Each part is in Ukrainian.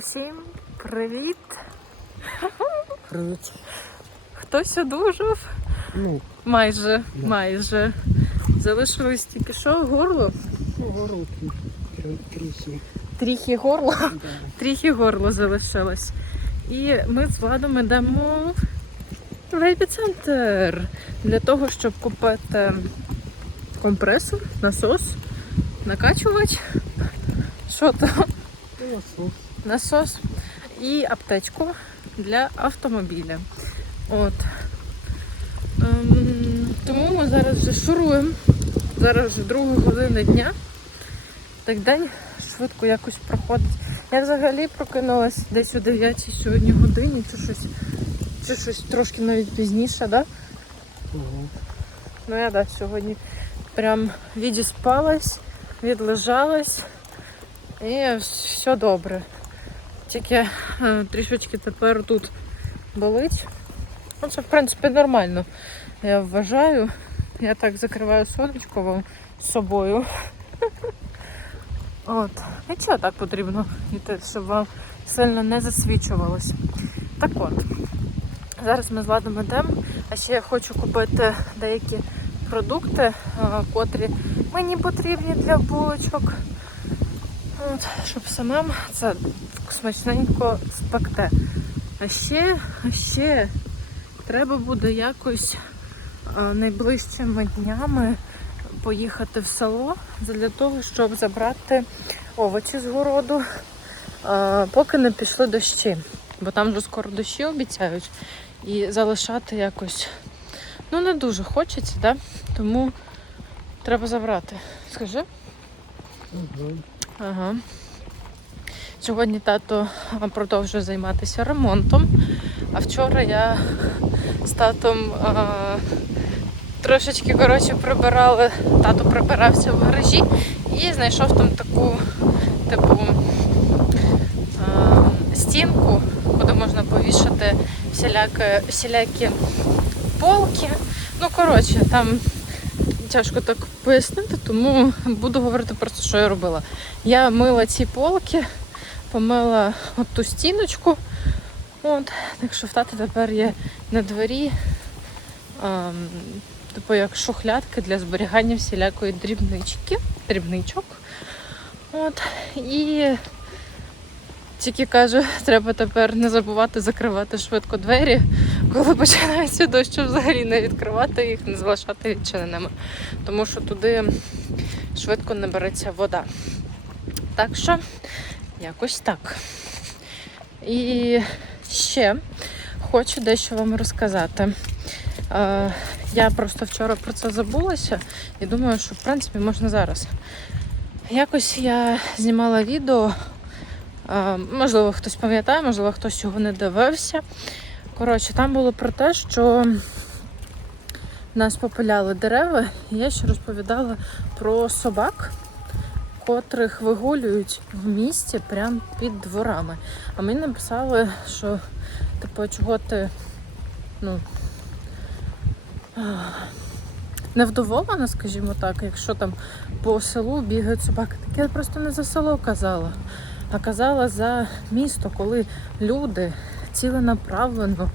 Усім привіт! Привіт. Хтось одужав? Ну, Майже, Да. майже. Залишилось тільки що горло. огороки. Трохи. Тріхи горло. Да. Тріхи горло залишилось. І ми з Владом йдемо в епіцентр для того, щоб купити компресор, насос, накачувач. Що? І насос. Насос і аптечку для автомобіля. От. Ем, тому ми зараз вже шуруємо. Зараз вже друга година дня. Так день швидко якось проходить. Я взагалі прокинулась десь о 9 сьогодні годині, чи щось, чи щось трошки навіть пізніше, да? Ого. Ну я да, сьогодні прям відіспалась, відлежалась і все добре. Тільки е, трішечки тепер тут болить. Ну, це в принципі нормально. Я вважаю. Я так закриваю сонечко вам з собою. От. І чого так потрібно йти, щоб вам сильно не засвічувалось. Так от. Зараз ми з Владом йдемо, а ще я хочу купити деякі продукти, е, котрі мені потрібні для булочок. От, щоб самим це смачненько спекти. А ще, а ще треба буде якось е, найближчими днями поїхати в село для того, щоб забрати овочі з городу, е, поки не пішли дощі. Бо там вже скоро дощі обіцяють. І залишати якось ну не дуже хочеться, да? тому треба забрати. Скажи? Ага. Ага. Сьогодні тато продовжує займатися ремонтом. А вчора я з татом а, трошечки коротше, прибирали. Тато прибирався в гаражі і знайшов там таку, типу, а, стінку, куди можна повішати всілякі, всілякі полки. Ну, коротше, там тяжко так пояснити, тому буду говорити просто, що я робила. Я мила ці полки, помила от ту стіночку. От, так що в тата тепер є на дворі, ем, типу як шухлядки для зберігання всілякої дрібнички, дрібничок. От, і тільки каже, треба тепер не забувати закривати швидко двері, коли починається дощ, щоб взагалі не відкривати їх, не залишати відчиненими. Тому що туди швидко не береться вода. Так що, якось так. І ще хочу дещо вам розказати. Е, я просто вчора про це забулася і думаю, що в принципі можна зараз. Якось я знімала відео. е, Можливо, хтось пам'ятає, можливо, хтось його не дивився. Коротше, там було про те, що нас попиляли дерева, і я ще розповідала про собак, котрих вигулюють в місті прямо під дворами. А мені написали, що типу, чого ти ну, невдоволена, скажімо так, якщо там по селу бігають собаки. Так я просто не за село казала, а казала за місто, коли люди ціленаправлено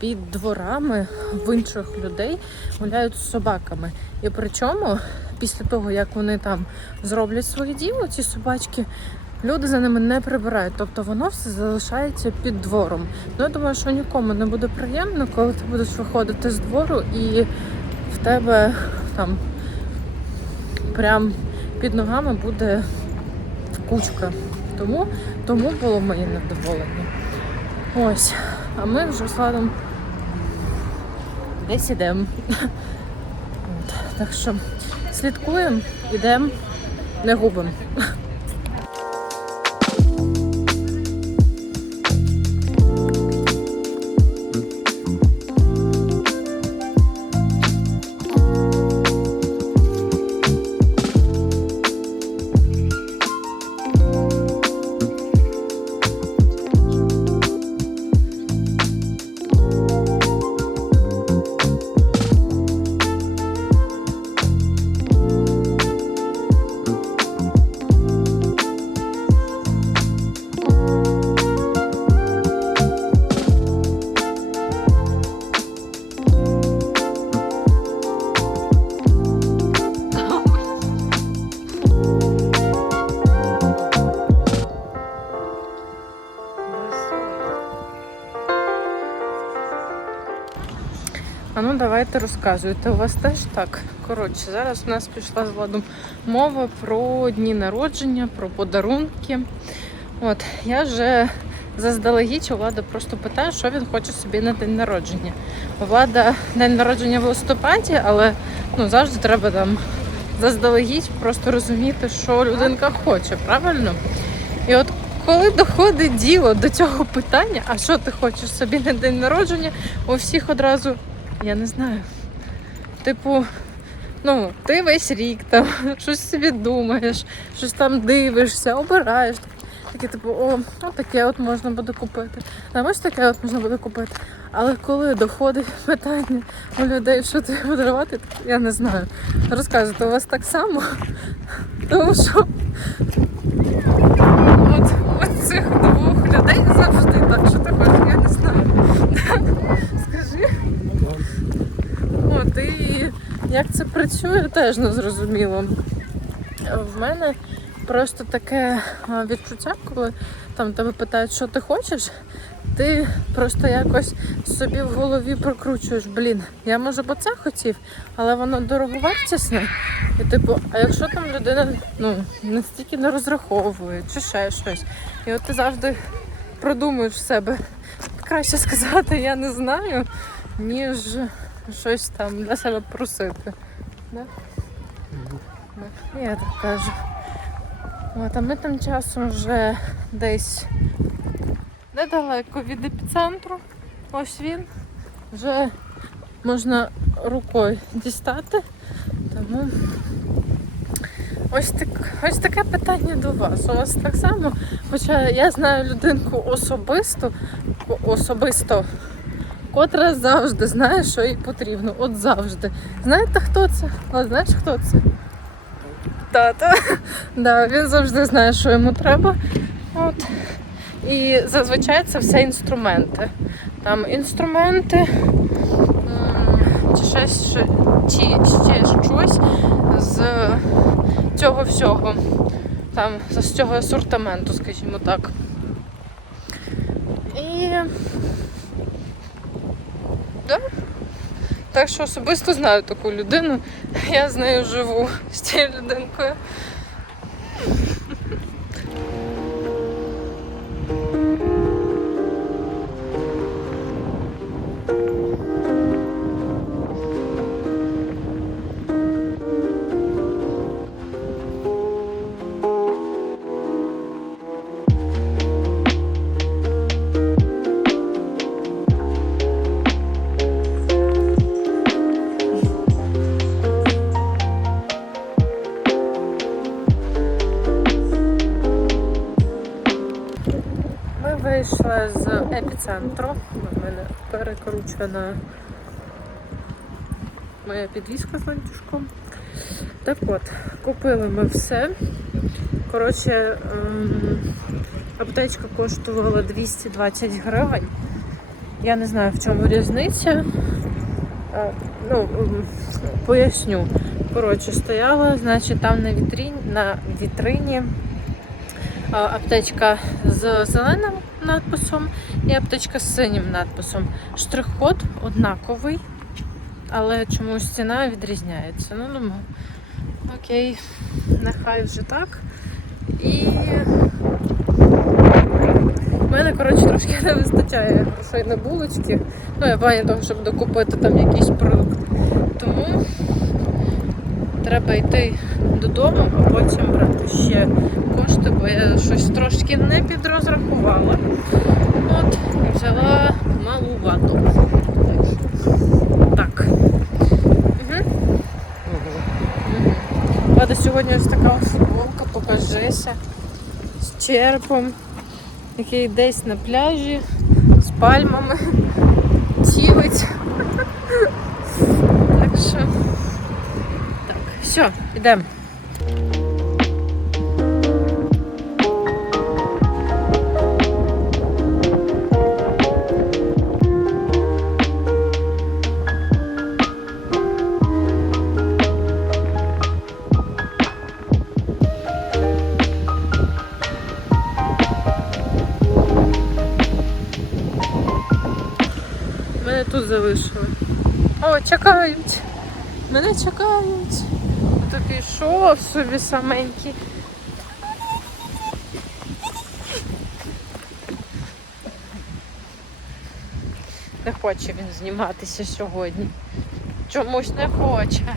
під дворами в інших людей гуляють з собаками. І причому, після того, як вони там зроблять своє діло, ці собачки, люди за ними не прибирають. Тобто воно все залишається під двором. Ну, я думаю, що нікому не буде приємно, коли ти будеш виходити з двору і в тебе там прям під ногами буде кучка. Тому, тому було моє невдоволення. Ось. А ми вже з Владом десь ідемо. Так що слідкуємо, ідемо, не губимо. Давайте розказуйте. У вас теж так? Коротше, зараз у нас пішла з ладом мова про дні народження, про подарунки. От, я вже заздалегідь у Влада просто питаю, що він хоче собі на день народження. Влада день народження в листопаді, але ну, завжди треба там заздалегідь просто розуміти, що людинка хоче, правильно? І от коли доходить діло до цього питання, а що ти хочеш собі на день народження, у всіх одразу я не знаю. Типу, ну, ти весь рік там щось собі думаєш, щось там дивишся, обираєш. Таке, типу, о, ну таке от можна буде купити. А ось таке от можна буде купити. Але коли доходить питання у людей, що тобі подарувати, я не знаю. Розказуйте, у вас так само? Тому що от, от цих двох людей завжди так, що ти хочеш, я не знаю. І як це працює, теж не зрозуміло. В мене просто таке відчуття, коли там тебе питають, що ти хочеш, ти просто якось собі в голові прокручуєш, блін, я може б це хотів, але воно дороговартісне. І типу, а якщо там людина ну, настільки не розраховує, чи ще щось, і от ти завжди продумуєш себе, краще сказати, я не знаю, ніж щось там для себе просити. Да? Да. Я так кажу. От, а ми тим часом вже десь недалеко від епіцентру. Ось він. Вже можна рукою дістати. Тому ось, так, ось таке питання до вас. У вас так само. Хоча я знаю людинку особисто, особисто, котра завжди знає, що їй потрібно. От завжди. Знаєте, хто це? А знаєш, хто це? Тата. Да, він завжди знає, що йому треба. От. І зазвичай це все інструменти. Там інструменти чи щось, чи ще щось з цього всього. Там з цього асортименту, скажімо так. І да. Так що особисто знаю таку людину. Я з нею живу з цією людинкою. Епіцентру. У мене перекручена моя підвізка з ланцюжком. Так от, купили ми все. Коротше, ем, аптечка коштувала 220 гривень. Я не знаю, в чому різниця. Е, Ну, ем, поясню. Коротше, стояла, значить, там на вітріні, на вітрині аптечка з зеленим надписом і аптечка з синім надписом. Штрих-код однаковий, але чомусь ціна відрізняється. Ну, думаю, окей, нехай вже так. І в мене, коротше, трошки не вистачає грошей на булочки. Ну, я плані того, щоб докупити там якийсь продукт. Тому треба йти додому, а потім брати ще кошти, бо я щось трошки не підрозрахувала. От, взяла малу вату. Так. Влада сьогодні ось така футболка, покажися. З черепом, який десь на пляжі, з пальмами, цілить. Так що. Так, все, йдемо. Чекають. Мене чекають. Такий шов собі саменький. Не хоче він зніматися сьогодні. Чомусь не хоче.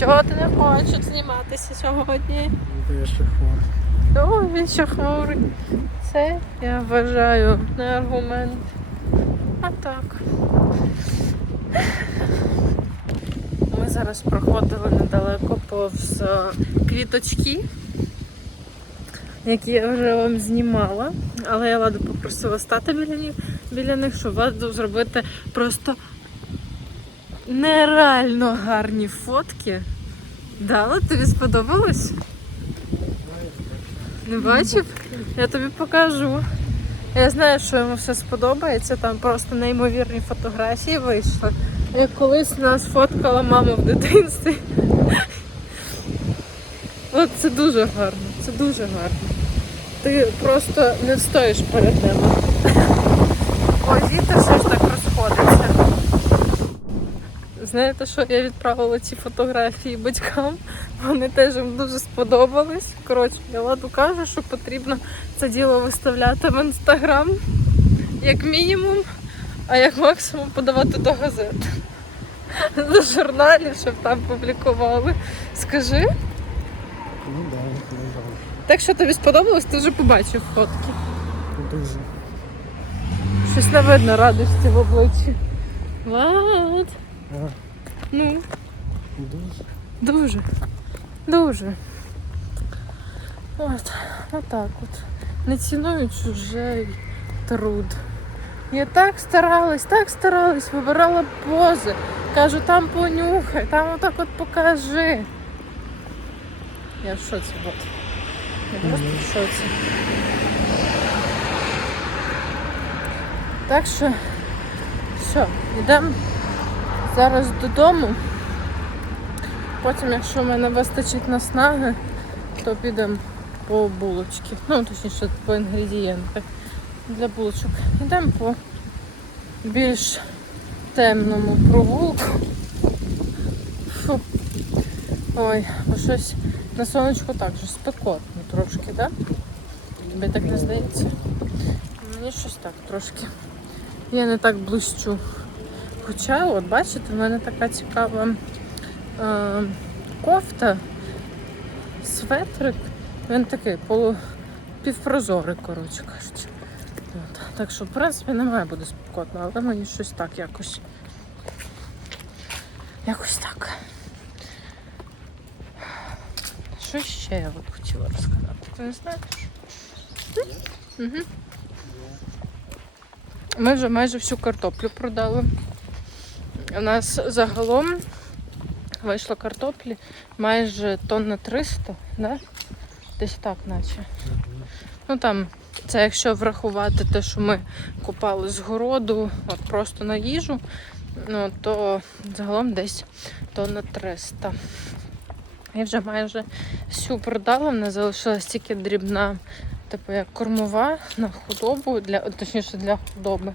Чого ти не хочеш зніматися сьогодні? Бо я ще хворий. О, він ще хворий. Це я вважаю не аргумент. А так. Зараз проходили недалеко повз е, квіточки, які я вже вам знімала. Але я Ладу попросила стати біля них, біля них, щоб Ладу зробити просто нереально гарні фотки. Да, тобі сподобалось? Не бачив? Я тобі покажу. Я знаю, що йому все сподобається. Там просто неймовірні фотографії вийшли. Як колись нас фоткала мама в дитинстві. От це дуже гарно, це дуже гарно. Ти просто не встоїш перед ними. Ой, вітер все ж так розходиться. Знаєте, що я відправила ці фотографії батькам. Вони теж їм дуже сподобались. Коротше, я ладу каже, що потрібно це діло виставляти в інстаграм, як мінімум, а як максимум подавати до газет. До журналів, щоб там публікували. Скажи, Ну да, жалко. так що тобі сподобалось, ти вже побачив фотки. Дуже. Щось не видно радості в обличчі. Влад, А, ну. дуже. Дуже. Дуже. От, отак от. Не ціную чужий труд. Я так старалась, так старалась, вибирала пози. Кажу, там понюхай, там отак от покажи. Я в шоці, от. Я просто в шоці. Так що, все, йдемо зараз додому. Потім, якщо в мене вистачить наснаги, то підемо по булочки. Ну, точніше, по інгредієнтах для булочок. Йдемо по більш темному провулку. Фу. Ой, бо щось на сонечку так же спекотно трошки, так? Тобі так не здається? Мені щось так трошки. Я не так блищу. Хоча, от бачите, в мене така цікава е, кофта, светрик. Він такий полу півпрозорий, коротше кажучи. От. Так що, в принципі, не має бути спекотно, але мені щось так якось. Якось так. Що ще я от хотіла розказати? Ти не знаєш? Угу. Ми вже майже всю картоплю продали. У нас загалом вийшло картоплі майже тонна 300, да? десь так наче. Ну там, це якщо врахувати те, що ми купали з городу, от просто на їжу, ну то загалом десь тонна 300. Я вже майже всю продала, в мене залишилась тільки дрібна, типу як кормова на худобу, для, точніше для худоби.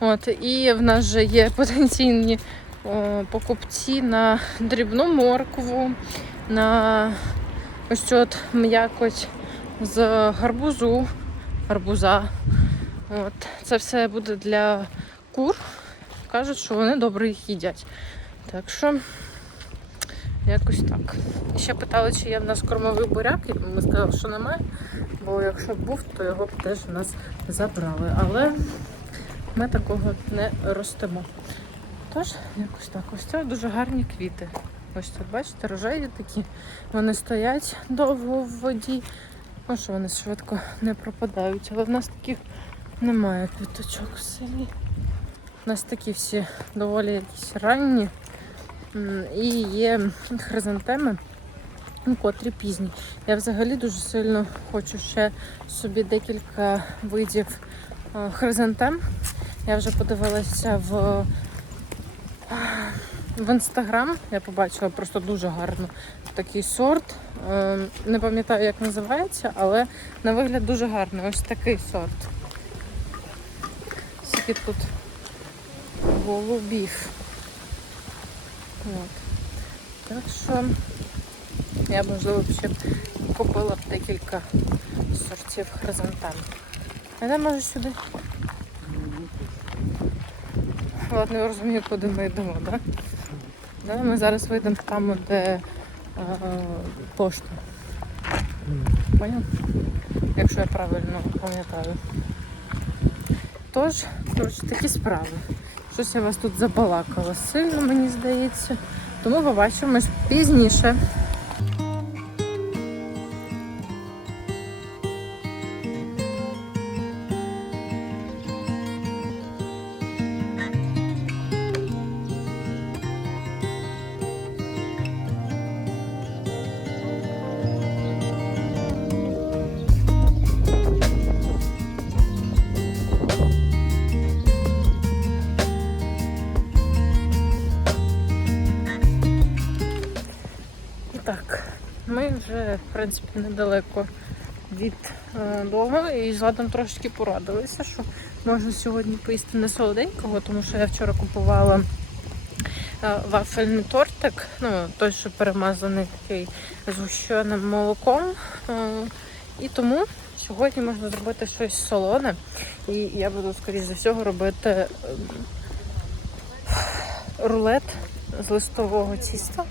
От, і в нас вже є потенційні е, покупці на дрібну моркву, на ось от м'якоть з гарбузу, гарбуза. От. Це все буде для кур. Кажуть, що вони добре їх їдять. Так що якось так. І ще питали, чи є в нас кормовий буряк. Ми сказали, що немає, бо якщо б був, то його б теж в нас забрали. Але ми такого не ростимо. Тож, якось так. Ось це дуже гарні квіти. Ось тут, бачите, рожеві такі. Вони стоять довго в воді. Ну що вони швидко не пропадають. Але в нас таких немає квіточок в селі. У нас такі всі доволі якісь ранні. І є хризантеми, ну, котрі пізні. Я взагалі дуже сильно хочу ще собі декілька видів е, хризантем. Я вже подивилася в, в інстаграм. Я побачила просто дуже гарно такий сорт. Е, Не пам'ятаю, як називається, але на вигляд дуже гарний. Ось такий сорт. Скільки тут голубів. От. Так що я, можливо, ще купила б декілька сортів хризантем. А не може сюди. Ладно, я розумію, куди ми йдемо, так? Ми зараз вийдемо там, де е, пошта. Поняв? Якщо я правильно пам'ятаю. Тож, коротше, такі справи. Щось я вас тут забалакала сильно, мені здається. Тому побачимось пізніше. Принципі, недалеко від е, дому і з Ладом трошечки порадилися, що можна сьогодні поїсти не солоденького, тому що я вчора купувала е, вафельний тортик, ну, той, що перемазаний такий згущеним молоком. Е, і тому сьогодні можна зробити щось солоне. І я буду, скоріш за всього, робити е, рулет з листового тіста.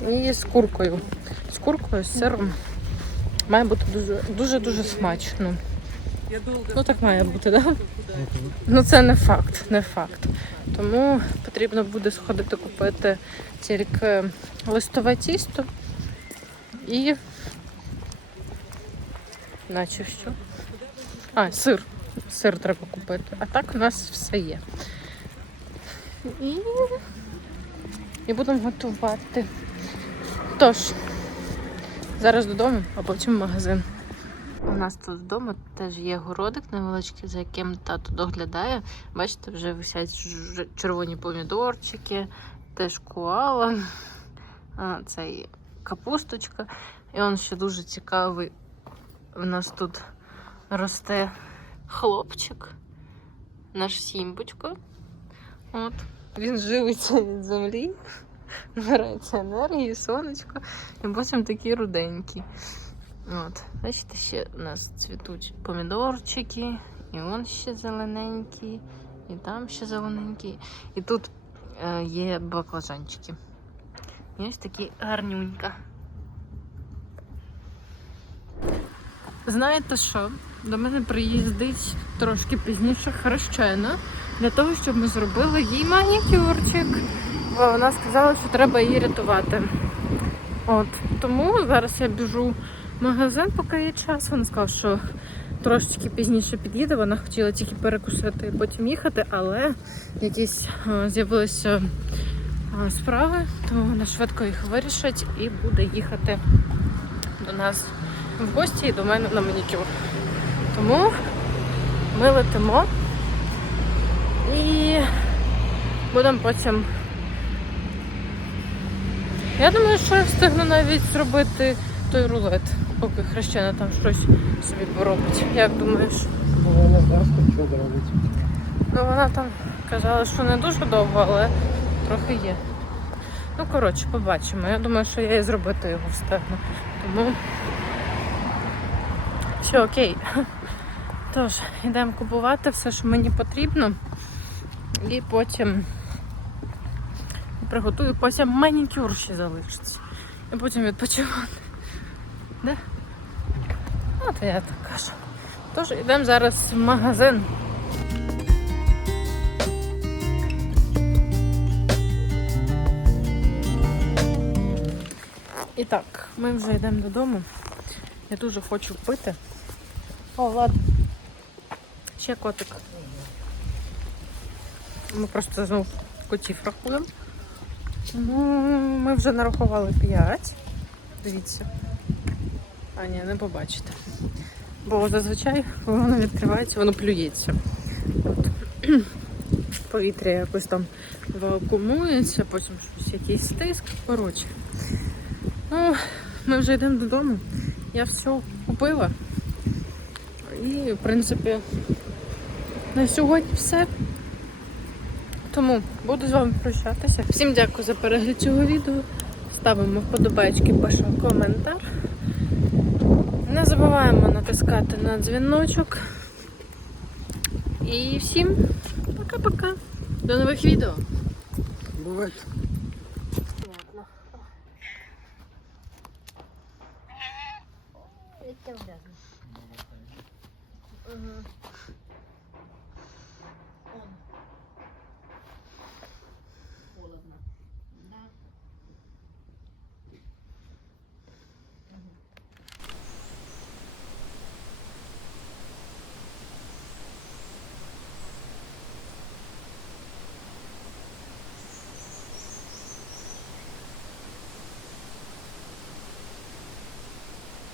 І з куркою. З куркою, з сиром. Має бути дуже дуже дуже смачно. Ну так має бути, так? Да? Ну це не факт, не факт. Тому потрібно буде сходити купити тільки листове тісто і. Наче що? А, сир. Сир треба купити. А так у нас все є. І, і будемо готувати. Тож, зараз додому, а потім в магазин. У нас тут вдома теж є городик невеличкий, за яким тато доглядає. Бачите, вже висять червоні помідорчики, теж коала, а, цей капусточка. І он ще дуже цікавий. У нас тут росте хлопчик, наш сімбочко. От. Він живиться від землі набирається енергії, сонечко, і потім такі руденькі. От. Бачите, ще у нас цвітуть помідорчики, і он ще зелененький, і там ще зелененький. І тут е, є баклажанчики. І ось такі гарнюнька. Знаєте що? До мене приїздить трошки пізніше хрещена для того, щоб ми зробили їй манікюрчик. Бо вона сказала, що треба її рятувати. От тому зараз я біжу в магазин, поки є час. Вона сказала, що трошечки пізніше під'їде. Вона хотіла тільки перекусити і потім їхати, але якісь е, з'явилися е, справи, тому вона швидко їх вирішить і буде їхати до нас в гості і до мене на манікюр. Тому ми летимо і будемо потім. Я думаю, що я встигну навіть зробити той рулет, поки хрещена там щось собі поробить. Як думаєш? Вона завжди що зробить. Ну вона там казала, що не дуже довго, але трохи є. Ну, коротше, побачимо. Я думаю, що я і зробити його встигну. Тому все окей. Тож, йдемо купувати все, що мені потрібно. І потім приготую, потім манікюр ще залишиться. І потім відпочивати. Да? От я так кажу. Тож йдемо зараз в магазин. І так, ми вже йдемо додому. Я дуже хочу пити. О, Влад. Ще котик. Ми просто знов котів рахуємо. Ну, ми вже нарахували 5. Дивіться. А, ні, не побачите. Бо зазвичай коли воно відкривається, воно плюється. Повітря якось там вакуумується, потім щось якийсь стиск. Коротше. Ну, ми вже йдемо додому. Я все купила. І, в принципі, на сьогодні все. Тому буду з вами прощатися. Всім дякую за перегляд цього відео. Ставимо вподобайки, пишемо коментар. Не забуваємо натискати на дзвіночок. І всім пока-пока. До нових відео. Вряд ли. Мгм.